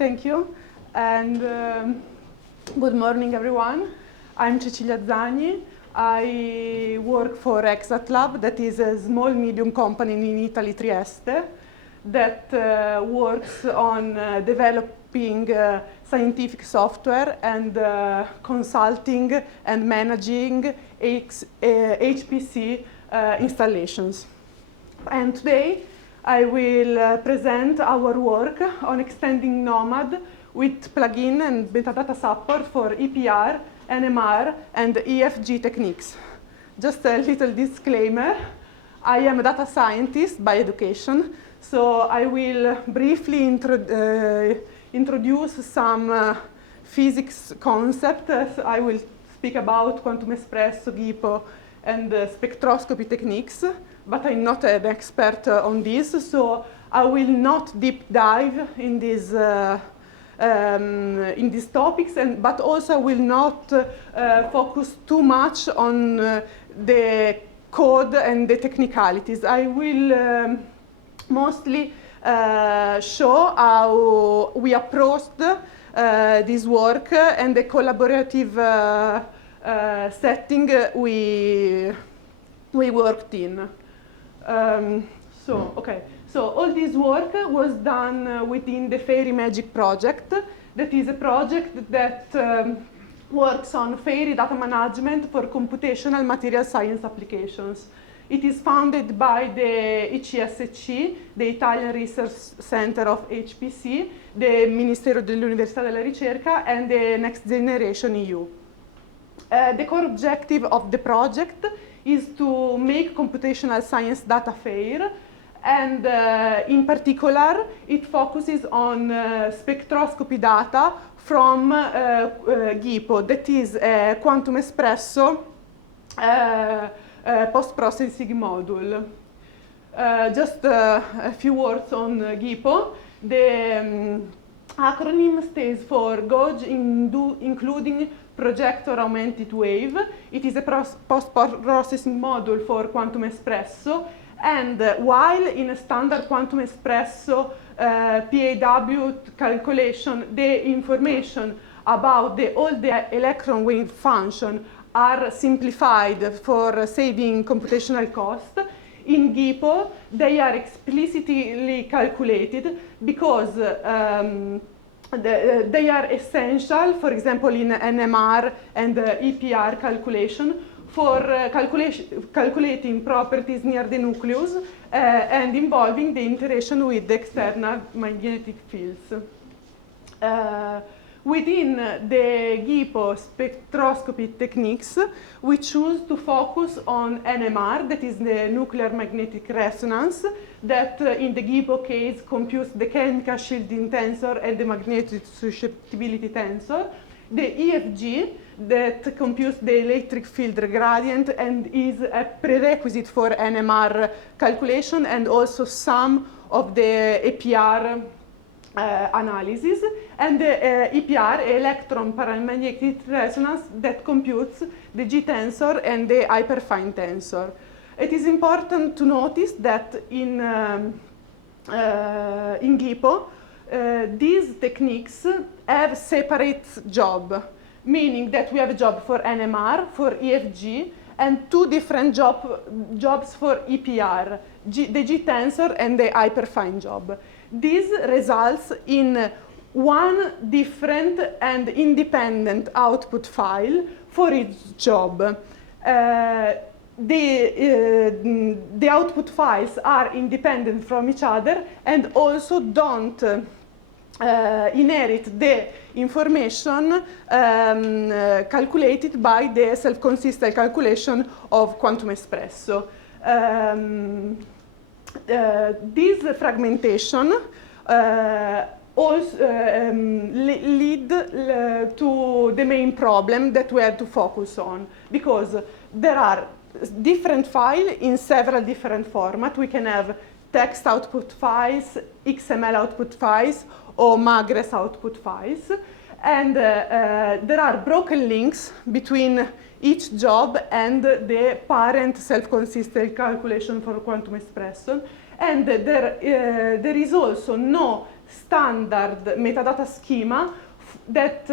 Thank you, and good morning, everyone. I'm Cecilia Zagni. I work for ExactLab, that is a small-medium company in Italy, Trieste, that works on developing scientific software and consulting and managing HPC installations. And today, I will present our work on extending NOMAD with plugin and metadata support for EPR, NMR, and EFG techniques. Just a little disclaimer. I am a data scientist by education, so I will briefly introduce some physics concepts. I will speak about quantum espresso, GIPAW, and spectroscopy techniques, but I'm not an expert on this, so I will not deep dive in these topics, but also will not focus too much on the code and the technicalities. I will mostly show how we approached this work and the collaborative setting we worked in. So all this work was done within the FAIRmat project. That is a project that works on FAIR data management for computational material science applications. It is founded by the ICSC, the Italian Research Center of HPC, the Ministero dell'Università della Ricerca, and the Next Generation EU. The core objective of the project is to make computational science data fair, and in particular, it focuses on spectroscopy data from GIPAW, that is a quantum espresso post-processing module. Just a few words on GIPAW. The acronym stands for Gauge Including Projector Augmented Wave. It is a post-processing module for quantum espresso, and while in a standard quantum espresso PAW calculation, the information about all the electron wave function are simplified for saving computational cost. In GIPAW, they are explicitly calculated because they are essential, for example, in NMR and EPR calculation for calculating properties near the nucleus and involving the interaction with the external magnetic fields. Within the GIPAW spectroscopy techniques, we choose to focus on NMR, that is the nuclear magnetic resonance, that in the GIPAW case computes the chemical shielding tensor and the magnetic susceptibility tensor. The EFG, that computes the electric field gradient and is a prerequisite for NMR calculation, and also some of the EPR analysis, and the EPR, electron paramagnetic resonance, that computes the G tensor and the hyperfine tensor. It is important to notice that in GIPAW, these techniques have separate job, meaning that we have a job for NMR, for EFG, and two different jobs for EPR, the G tensor and the hyperfine job. This results in one different and independent output file for each job. The output files are independent from each other and also don't inherit the information calculated by the self-consistent calculation of quantum espresso. This fragmentation also lead to the main problem that we had to focus on, because there are different files in several different formats. We can have text output files, XML output files, or Magres output files, and there are broken links between each job and the parent self-consistent calculation for quantum espresso, and there is also no standard metadata schema that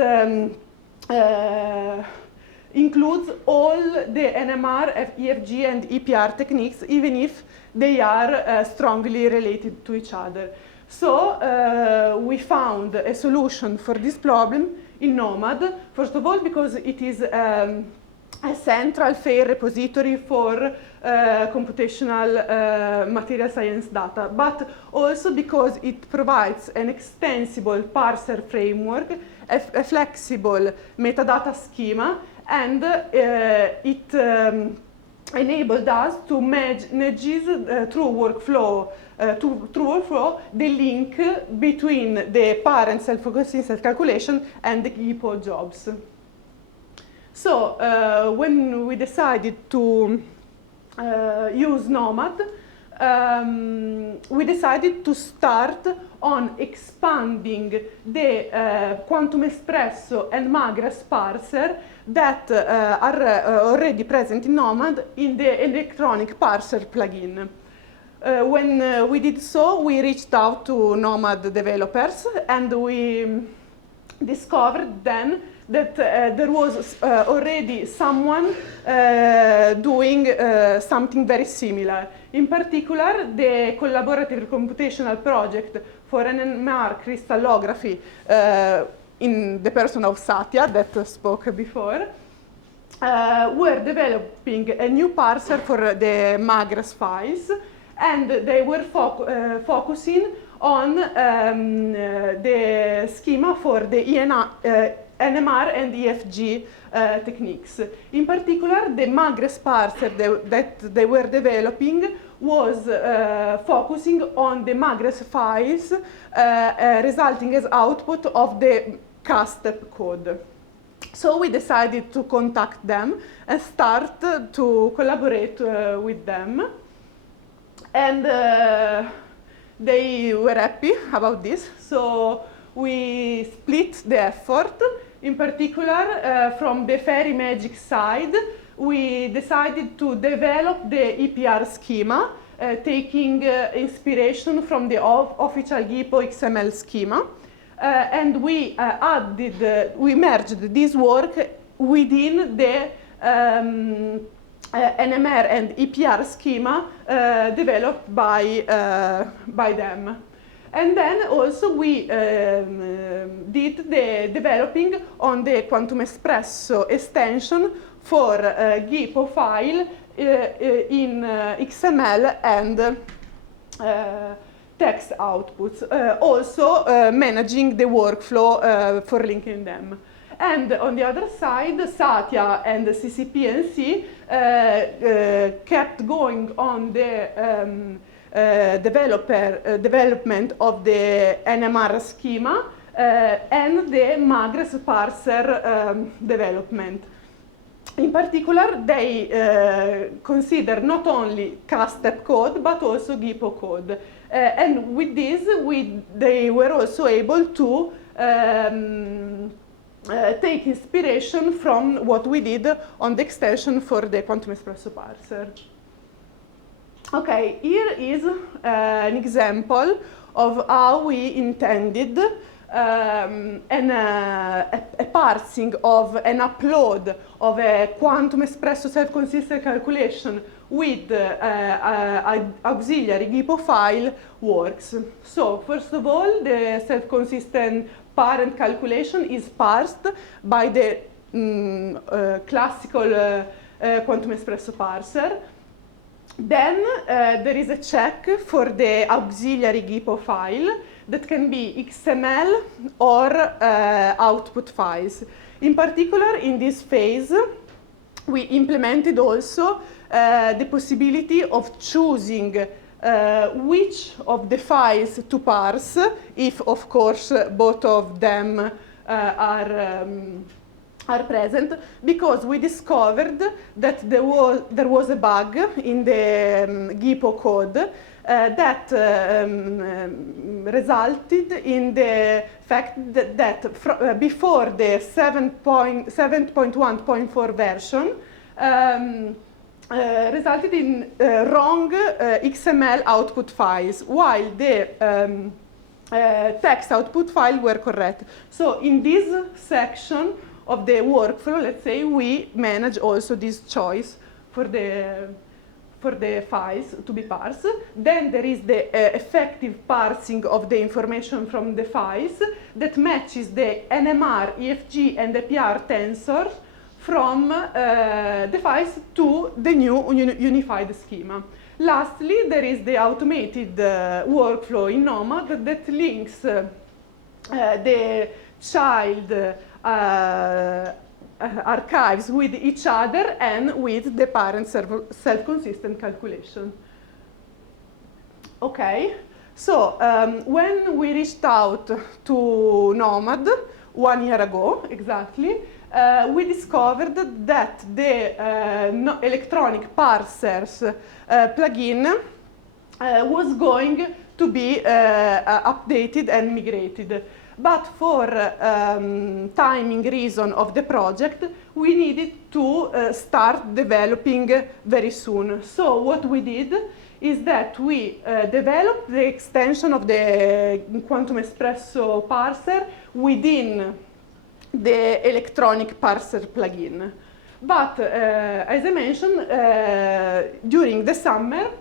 includes all the NMR, EFG, and EPR techniques, even if they are strongly related to each other. So we found a solution for this problem in NOMAD, first of all because it is a central FAIR repository for computational material science data, but also because it provides an extensible parser framework, a flexible metadata schema, and it enabled us to merge through workflow the link between the parent self-consistent calculation and the GIPAW jobs. So when we decided to use NOMAD, we decided to start on expanding the Quantum Espresso and Magras parser that are already present in NOMAD in the electronic parser plugin. When we did so, we reached out to NOMAD developers, and we discovered then that there was already someone doing something very similar. In particular, the collaborative computational project for NMR crystallography in the person of Satya that spoke before, were developing a new parser for the Magras files, and they were focusing on the schema for the NMR and EFG techniques. In particular, the Magras parser that they were developing was focusing on the Magras files resulting as output of the CASTEP code. So we decided to contact them and start to collaborate with them. And they were happy about this, so we split the effort. In particular, from the FAIRmat side, we decided to develop the EPR schema, taking inspiration from the official GIPAW XML schema, and we merged this work within the NMR and EPR schema developed by them. And then also we did the developing on the Quantum Espresso extension for GIPAW file in XML and text outputs, also managing the workflow for linking them. And on the other side, Satya and the CCPNC kept going on the development of the NMR schema and the Magras parser development. In particular, they consider not only CASTEP code, but also GIPAW code. And with this, they were also able to take inspiration from what we did on the extension for the Quantum Espresso parser. Okay, here is an example of how we intended a parsing of an upload of a Quantum Espresso self-consistent calculation with auxiliary GIPAW file works. So, first of all, the self-consistent parent calculation is parsed by the classical Quantum Espresso parser. Then there is a check for the auxiliary GIPAW file that can be XML or output files. In particular, in this phase, we implemented also the possibility of choosing which of the files to parse, if of course both of them are present, because we discovered that there was a bug in the GIPAW code that resulted in the fact that before the 7.1.4 version resulted in wrong XML output files, while the text output file were correct. So in this section of the workflow, let's say, we manage also this choice for the files to be parsed. Then there is the effective parsing of the information from the files that matches the NMR, EFG, and APR tensors from the files to the new unified schema. Lastly, there is the automated workflow in NOMAD that links the child archives with each other and with the parent self-consistent calculation. Okay, so when we reached out to NOMAD 1 year ago, exactly, we discovered that the electronic parsers plugin was going to be updated and migrated. But for timing reason of the project, we needed to start developing very soon. So what we did is that we developed the extension of the Quantum Espresso parser within the electronic parser plugin. But as I mentioned, during the summer,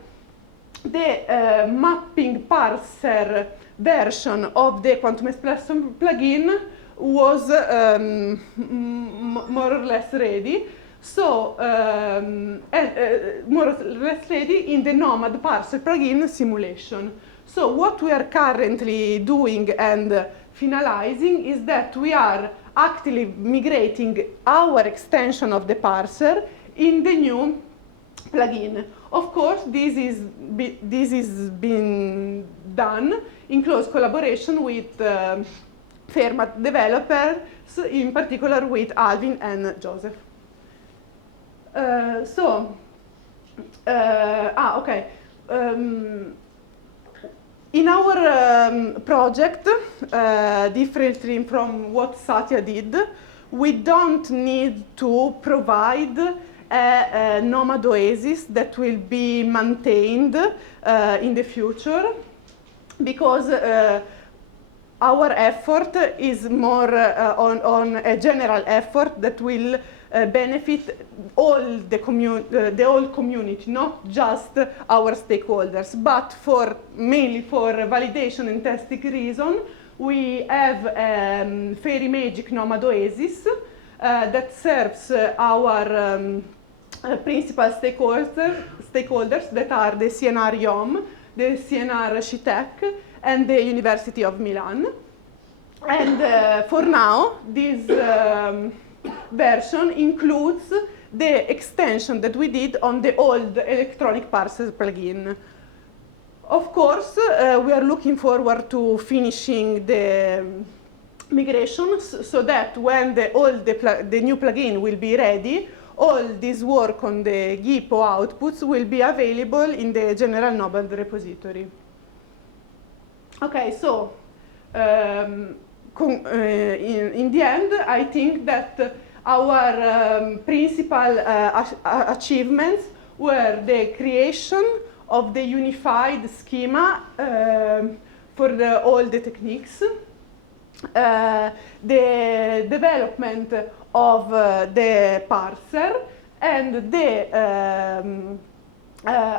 the mapping parser version of the Quantum Espresso plugin was more or less ready. So, more or less ready in the NOMAD parser plugin simulation. So what we are currently doing and finalizing is that we are actively migrating our extension of the parser in the new plugin. Of course, this is being done in close collaboration with FAIRmat developers, in particular with Alvin and Joseph. Okay. In our project, differently from what Satya did, we don't need to provide a NOMAD Oasis that will be maintained in the future, because our effort is more on a general effort that will benefit all the whole community, not just our stakeholders. But mainly for validation and testing reason, we have FAIRmagic NOMAD Oasis that serves our principal stakeholders that are the CNR IOM, the CNR SciTech, and the University of Milan. And for now, this version includes the extension that we did on the old electronic parser plugin. Of course, we are looking forward to finishing the migrations so that when the new plugin will be ready, all this work on the GIPAW outputs will be available in the general NOMAD repository. Okay, so in the end, I think that our principal achievements were the creation of the unified schema for all the techniques, the development of the parser, and the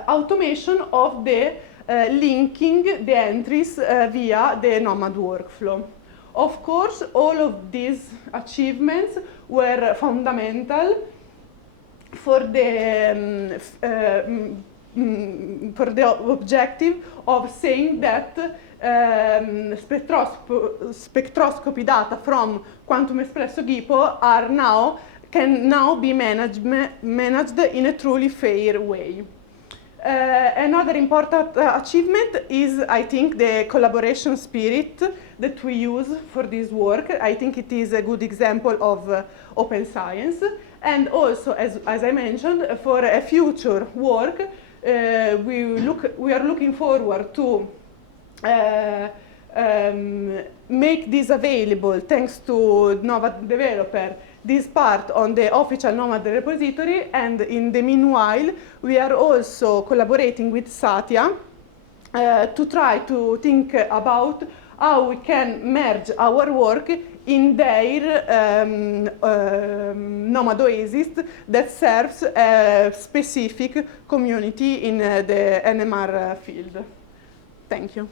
automation of the linking the entries via the NOMAD workflow. Of course, all of these achievements were fundamental for the objective of saying that spectroscopy data from Quantum Espresso GIPAW can now be managed in a truly fair way. Another important achievement is, I think, the collaboration spirit that we use for this work. I think it is a good example of open science. And also, as I mentioned, for a future work, we are looking forward to make this available, thanks to NOMAD developer, this part on the official NOMAD repository. And in the meanwhile, we are also collaborating with Satya to try to think about how we can merge our work in their NOMAD Oasis that serves a specific community in the NMR field. Thank you.